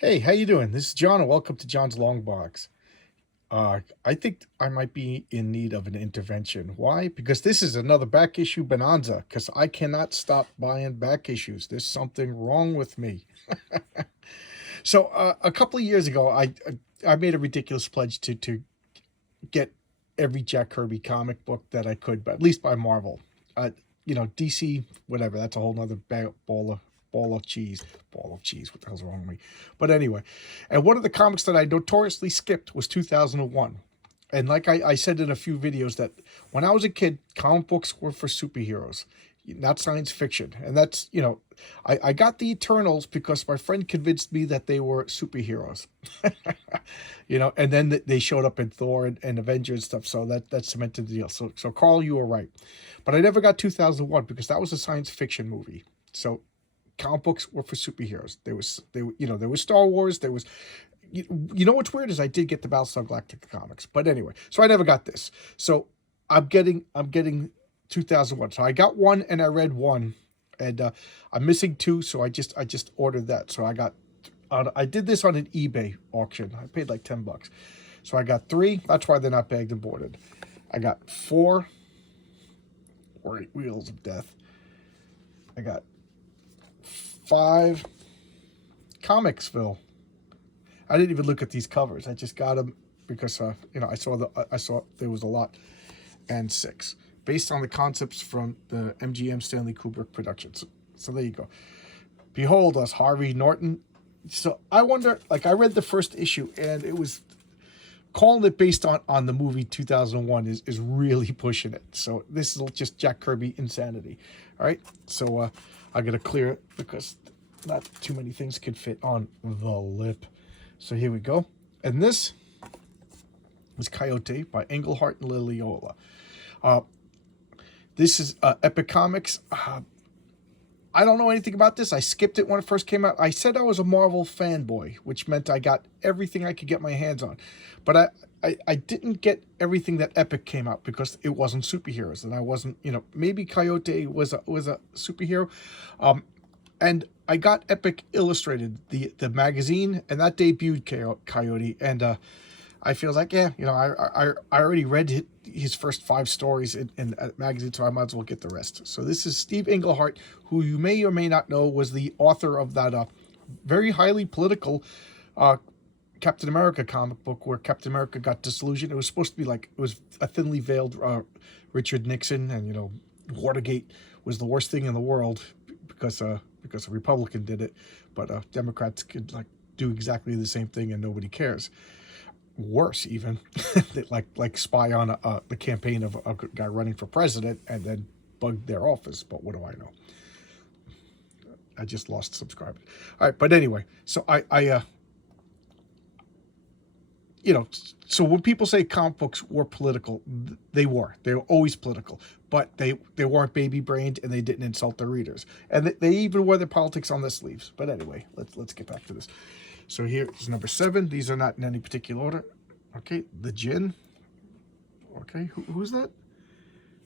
Hey, how you doing? This is John, and welcome to John's Long Box. I think I might be in need of an intervention. Why? Because this is another back issue bonanza. Because I cannot stop buying back issues. There's something wrong with me. So a couple of years ago, I made a ridiculous pledge to get every Jack Kirby comic book that I could, but at least by Marvel. DC, whatever. That's a whole nother ball of cheese. Ball of cheese. What the hell's wrong with me? But anyway, and one of the comics that I notoriously skipped was 2001. And like I said in a few videos, that when I was a kid, comic books were for superheroes, not science fiction. And that's, I got the Eternals because my friend convinced me that they were superheroes. And then they showed up in Thor and Avengers and stuff. So that cemented the deal. So Carl, you were right. But I never got 2001 because that was a science fiction movie. So comic books were for superheroes. There was Star Wars. There was, what's weird is I did get the Battlestar Galactica comics, but anyway, so I never got this. So I'm getting 2001. So I got one and I read one, and I'm missing two. So I just ordered that. So I did this on an eBay auction. I paid like $10. So I got three. That's why they're not bagged and boarded. I got four. Wheels of Death. I got 5 Comicsville. I didn't even look at these covers. I just got them because I saw there was a lot, and 6 based on the concepts from the MGM Stanley Kubrick productions. So there you go. Behold us, Harvey Norton. So I wonder, like, I read the first issue and it was calling it based on the movie 2001 is really pushing it. So this is just Jack Kirby insanity. All right. So I got to clear it because not too many things could fit on the lip. So here we go. And this is Coyote by Englehart and Liliola. This is Epic Comics. I don't know anything about this. I skipped it when it first came out. I said I was a Marvel fanboy, which meant I got everything I could get my hands on. But I didn't get everything that Epic came out because it wasn't superheroes. And I wasn't, maybe Coyote was a superhero. And I got Epic Illustrated, the magazine, and that debuted Coyote. And I feel like, I already read his first 5 stories in a magazine, so I might as well get the rest. So this is Steve Englehart, who you may or may not know was the author of that very highly political Captain America comic book where Captain America got disillusioned. It was supposed to be like, it was a thinly veiled Richard Nixon, and, Watergate was the worst thing in the world because a Republican did it, but Democrats could do exactly the same thing and nobody cares. Worse even, like spy on the campaign of a guy running for president and then bug their office. But what do I know? I just lost subscribers. All right, but anyway, so so when people say comic books were political, they were always political, but they weren't baby brained and they didn't insult their readers, and they even wore their politics on their sleeves. But anyway, let's get back to this. So here is number 7. These are not in any particular order. Okay, the Djinn. Okay, who's that?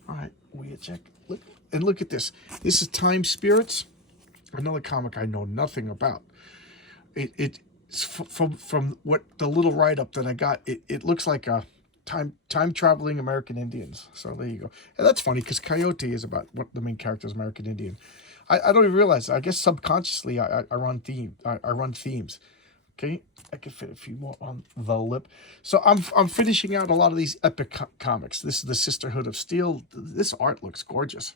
All right, we check. Look at this. This is Time Spirits, another comic I know nothing about. It's from what the little write-up that I got. It looks like a time traveling American Indians. So there you go. And that's funny because Coyote is about what the main character is, American Indian. I don't even realize. I guess subconsciously I run themes. Okay, I can fit a few more on the lip. So I'm finishing out a lot of these Epic comics. This is the Sisterhood of Steel. This art looks gorgeous.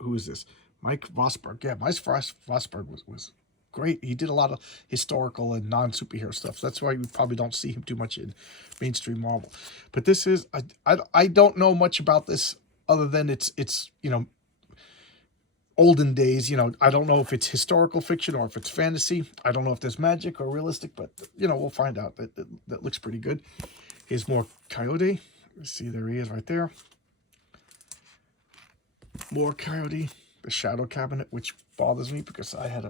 Who is this? Mike Vosberg. Yeah, Mike Vosberg was great. He did a lot of historical and non-superhero stuff. So that's why we probably don't see him too much in mainstream Marvel. But this is, I don't know much about this other than it's olden days. I don't know if it's historical fiction or if it's fantasy. I don't know if there's magic or realistic, but we'll find out. That looks pretty good. Here's more Coyote. Let's see, there he is right there. More Coyote. The Shadow Cabinet, which bothers me because I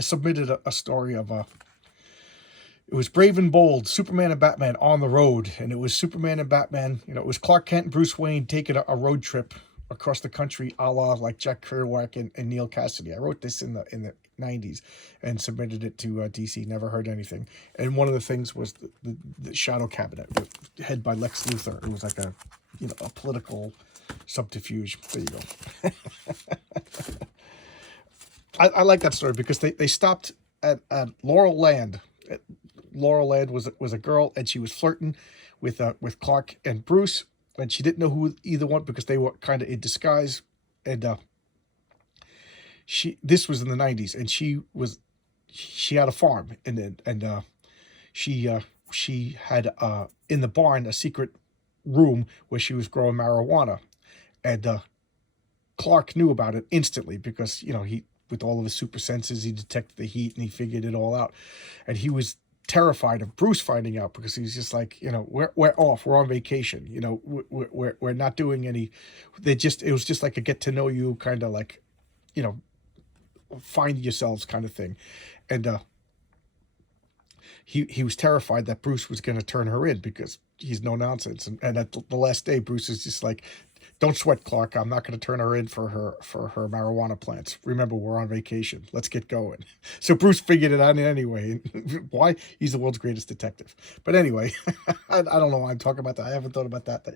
submitted a story of it was Brave and Bold, Superman and Batman on the road, and it was Superman and Batman. It was Clark Kent and Bruce Wayne taking a road trip across the country, a la like Jack Kerouac and Neil Cassidy. I wrote this in the 90s and submitted it to DC. Never heard anything. And one of the things was the Shadow Cabinet, head by Lex Luthor. It was like a, a political subterfuge. There you go. I like that story because they stopped at Laurel Land. Laurel Land was a girl, and she was flirting with Clark and Bruce, and she didn't know who either one because they were kind of in disguise. And this was in the 90s, and she had a farm, and she had in the barn a secret room where she was growing marijuana, and Clark knew about it instantly because he, with all of his super senses, he detected the heat and he figured it all out, and he was terrified of Bruce finding out because he's just like, we're off, we're on vacation, we're not doing any. It was just like a get to know you kind of like, find yourselves kind of thing, and he was terrified that Bruce was going to turn her in because he's no nonsense, and at the last day, Bruce is just like, don't sweat, Clark. I'm not going to turn her in for her marijuana plants. Remember, we're on vacation. Let's get going. So Bruce figured it out anyway. Why? He's the world's greatest detective. But anyway, I don't know why I'm talking about that. I haven't thought about that.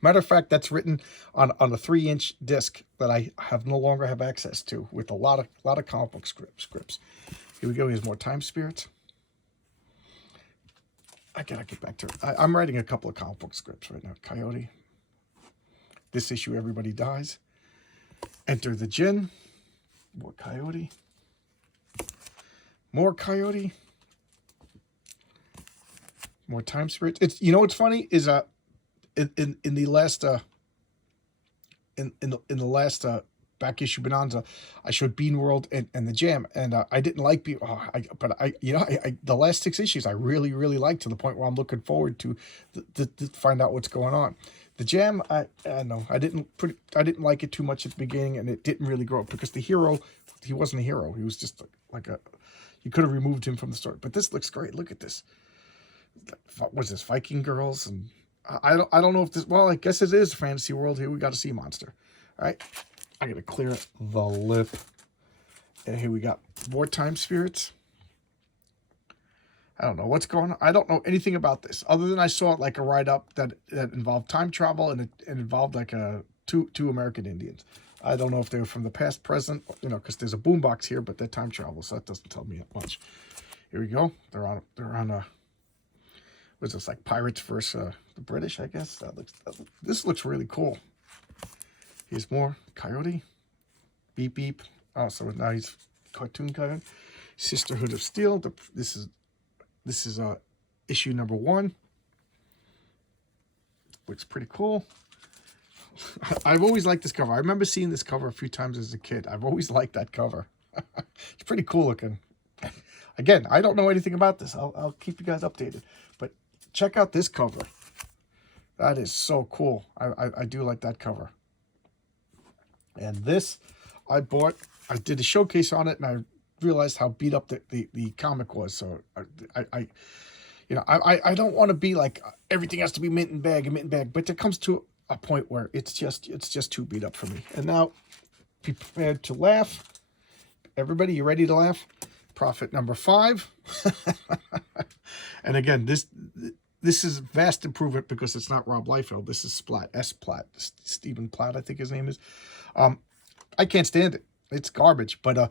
Matter of fact, that's written on a 3-inch disc that I no longer have access to, with a lot of comic book scripts. Here we go. Here's more Time Spirits. I gotta get back to it. I'm writing a couple of comic book scripts right now. Coyote. This issue, everybody dies. Enter the Djinn. More Coyote. More Coyote. More Time Spirits. It's, what's funny is in the last in the last Backissue Bonanza, I showed Bean World and the Jam, and I didn't like the last 6 issues I really liked, to the point where I'm looking forward to find out what's going on. The Jam, I know I didn't like it too much at the beginning, and it didn't really grow up because the hero, he wasn't a hero. He was just like you could have removed him from the story. But this looks great. Look at this. What's this? Viking girls, and I don't know if this. Well, I guess it is a fantasy world. Here we got a sea monster. All right, I gotta clear the lip. And here we got more Time Spirits. I don't know what's going on. I don't know anything about this other than I saw it like a write-up that involved time travel, and it involved like two American Indians. I don't know if they were from the past, present, because there's a boombox here, but they're time travel, so that doesn't tell me much. Here we go. They're on what's this, like pirates versus the British, I guess. This looks really cool. Here's more Coyote. Beep beep. Oh, so now he's cartoon Coyote. Sisterhood of Steel. This is issue number 1. Looks pretty cool. I've always liked this cover. I remember seeing this cover a few times as a kid. I've always liked that cover. It's pretty cool looking. Again, I don't know anything about this. I'll keep you guys updated. But check out this cover. That is so cool. I do like that cover. And this I bought. I did a showcase on it, and I realized how beat up the comic was. So I don't want to be like everything has to be mint and bag, but there comes to a point where it's just too beat up for me. And now, be prepared to laugh. Everybody, you ready to laugh? Prophet number 5. And again, this is vast improvement because it's not Rob Liefeld. This is S. Platt, Stephen Platt, I think his name is. I can't stand it. It's garbage. But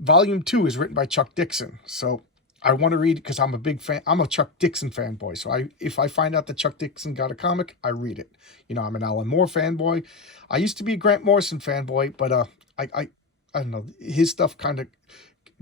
Volume 2 is written by Chuck Dixon. So I want to read it because I'm a big fan. I'm a Chuck Dixon fanboy. So if I find out that Chuck Dixon got a comic, I read it. I'm an Alan Moore fanboy. I used to be a Grant Morrison fanboy, but I don't know. His stuff kind of...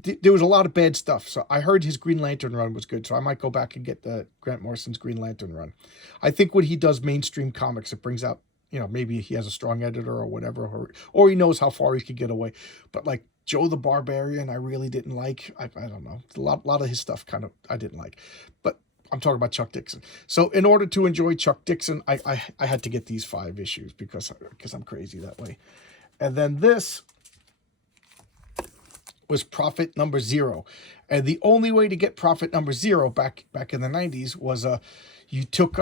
There was a lot of bad stuff. So I heard his Green Lantern run was good. So I might go back and get the Grant Morrison's Green Lantern run. I think when he does mainstream comics, it brings out, maybe he has a strong editor or whatever, or he knows how far he could get away. But like Joe the Barbarian, I really didn't like. I don't know. A lot of his stuff kind of I didn't like. But I'm talking about Chuck Dixon. So in order to enjoy Chuck Dixon, I had to get these 5 issues because I'm crazy that way. And then this was Prophet number 0. And the only way to get Prophet number 0 back in the 90s was you took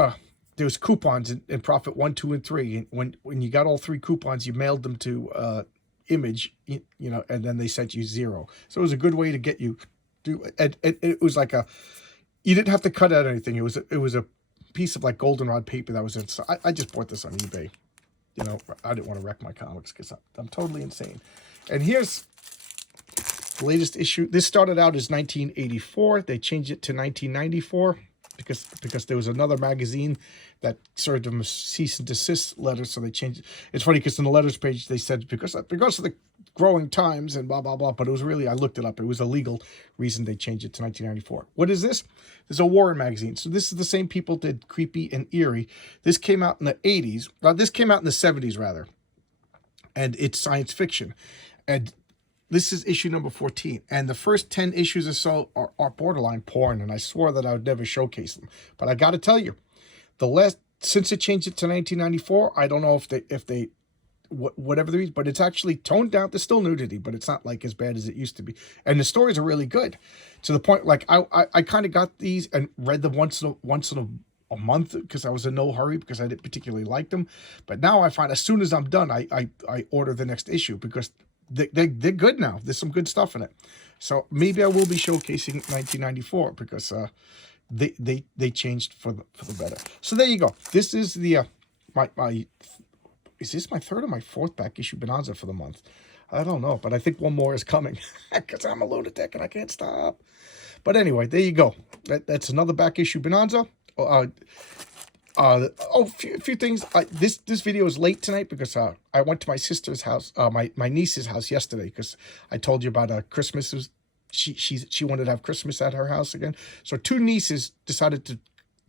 there was coupons in Prophet 1, 2, and 3. And when you got all 3 coupons, you mailed them to image, and then they sent you 0. So it was a good way to get you to, and it was like you didn't have to cut out anything. It was a piece of like goldenrod paper that was in. So I just bought this on eBay. I didn't want to wreck my comics because I'm totally insane. And here's the latest issue. This started out as 1984. They changed it to 1994 because there was another magazine that served them a cease and desist letter, so they changed it. It's funny because in the letters page they said because of the growing times and blah blah blah, but it was really, I looked it up, it was a legal reason they changed it to 1994. What is this? This is a Warren magazine. So this is the same people did Creepy and Eerie. This came out in the 80s. This came out in the 70s rather, and it's science fiction. And this is issue number 14, and the first 10 issues or so are borderline porn, and I swore that I would never showcase them. But I got to tell you, since it changed it to 1994, I don't know if they whatever the reason, but it's actually toned down. There's still nudity, but it's not like as bad as it used to be, and the stories are really good to the point. Like I kind of got these and read them once in a month because I was in no hurry because I didn't particularly like them. But now I find as soon as I'm done, I order the next issue because they're good now. There's some good stuff in it. So maybe I will be showcasing 1994 because they changed for the better. So there you go. This is the is this my third or my fourth Backissue Bonanza for the month? I don't know, but I think one more is coming because I'm a lunatic and I can't stop. But anyway, there you go. That's another Backissue Bonanza. A few things. This video is late tonight because I went to my sister's house, my niece's house yesterday because I told you about Christmas. She wanted to have Christmas at her house again. So 2 nieces decided to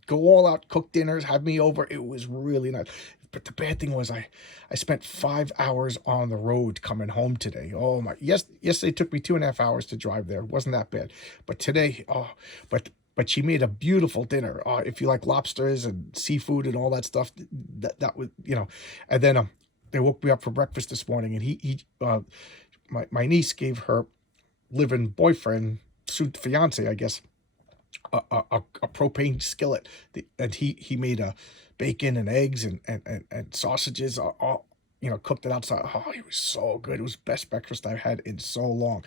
go all out, cook dinners, have me over. It was really nice. But the bad thing was I spent 5 hours on the road coming home today. Oh my! Yesterday it took me 2.5 hours to drive there. It wasn't that bad. But today, but she made a beautiful dinner. If you like lobsters and seafood and all that stuff, that was, And then they woke me up for breakfast this morning, and my niece gave her live-in boyfriend, soon fiance, I guess, a propane skillet, and he made a bacon and eggs and sausages, all cooked it outside. Oh, it was so good. It was the best breakfast I've had in so long.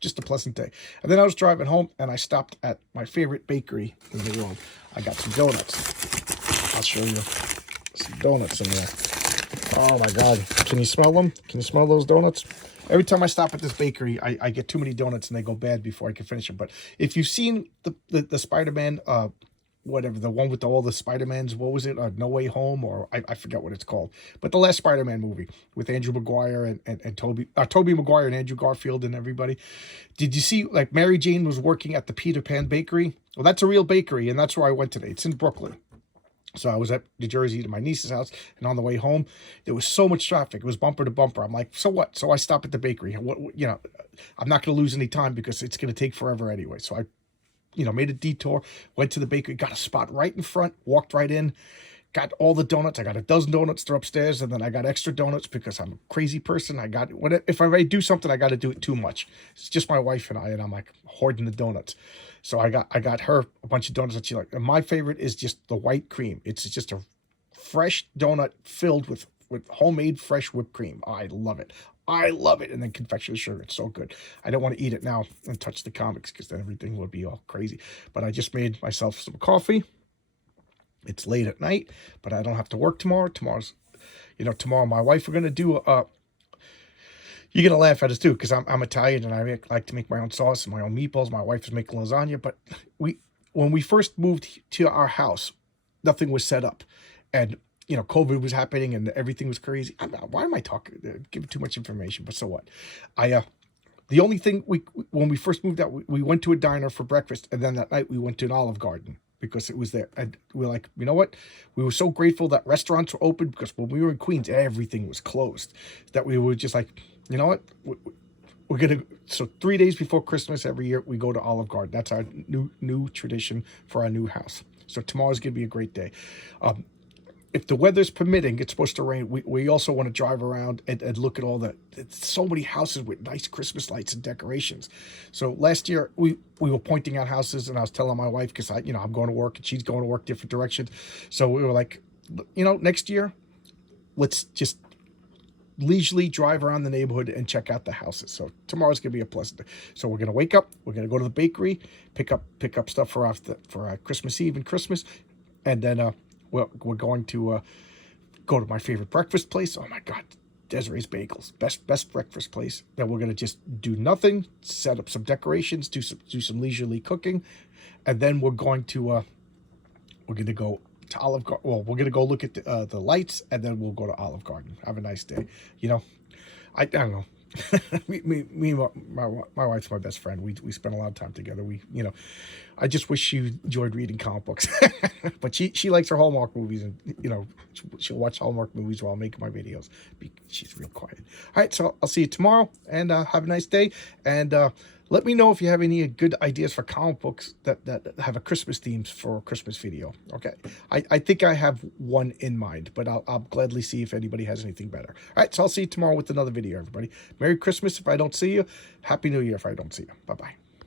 Just a pleasant day. And then I was driving home and I stopped at my favorite bakery in the world. I got some donuts. I'll show you some donuts in there. Oh my God. Can you smell them? Can you smell those donuts? Every time I stop at this bakery, I get too many donuts and they go bad before I can finish them. But if you've seen the Spider-Man, whatever, the one with all the Spider-Mans, what was it? No Way Home, or I forget what it's called. But the last Spider-Man movie with Andrew Maguire and Tobey Maguire and Andrew Garfield and everybody. Did you see, like, Mary Jane was working at the Peter Pan Bakery? Well, that's a real bakery, and that's where I went today. It's in Brooklyn. So I was at New Jersey to my niece's house, and on the way home, there was so much traffic. It was bumper to bumper. I'm like, so what? So I stopped at the bakery. I'm not going to lose any time because it's going to take forever anyway. So I made a detour, went to the bakery, got a spot right in front, walked right in, got all the donuts. I got a dozen donuts. They're upstairs, and then I got extra donuts because I'm a crazy person. If I do something, I got to do it too much. It's just my wife and I'm like hoarding the donuts. So I got her a bunch of donuts that she liked. And my favorite is just the white cream. It's just a fresh donut filled with homemade fresh whipped cream. I love it. I love it. And then confectionery sugar. It's so good. I don't want to eat it now and touch the comics because then everything would be all crazy. But I just made myself some coffee. It's late at night, but I don't have to work tomorrow. Tomorrow my wife, we're going to do you're going to laugh at us too because I'm Italian and I like to make my own sauce and my own meatballs. My wife is making lasagna. But when we first moved to our house, nothing was set up. And COVID was happening and everything was crazy. Why am I talking? Giving too much information, but so what? The only thing when we first moved out, we went to a diner for breakfast, and then that night we went to an Olive Garden because it was there. And we were like, you know what? We were so grateful that restaurants were open because when we were in Queens, everything was closed. That we were just like, you know what? We're gonna. So 3 days before Christmas every year, we go to Olive Garden. That's our new tradition for our new house. So tomorrow's gonna be a great day. If the weather's permitting, it's supposed to rain. We also want to drive around and look at so many houses with nice Christmas lights and decorations. So last year we were pointing out houses, and I was telling my wife because I'm going to work and she's going to work different directions. So we were like, next year, let's just leisurely drive around the neighborhood and check out the houses. So tomorrow's gonna be a pleasant day. So we're gonna wake up, we're gonna go to the bakery, pick up stuff for Christmas Eve and Christmas, and then we're going to go to my favorite breakfast place. Oh my God, Desiree's Bagels, best breakfast place. Then we're gonna just do nothing, set up some decorations, do some leisurely cooking, and then we're gonna go to Olive Garden. Well, we're gonna go look at the lights, and then we'll go to Olive Garden. Have a nice day. You know, I don't know. me my wife's my best friend. We spend a lot of time together. I just wish she enjoyed reading comic books, but she likes her Hallmark movies, and she'll watch Hallmark movies while making my videos. She's real quiet. All right, so I'll see you tomorrow, and have a nice day. And let me know if you have any good ideas for comic books that have a Christmas themes for a Christmas video. Okay, I think I have one in mind, but I'll gladly see if anybody has anything better. All right, so I'll see you tomorrow with another video, everybody. Merry Christmas if I don't see you. Happy New Year if I don't see you. Bye-bye.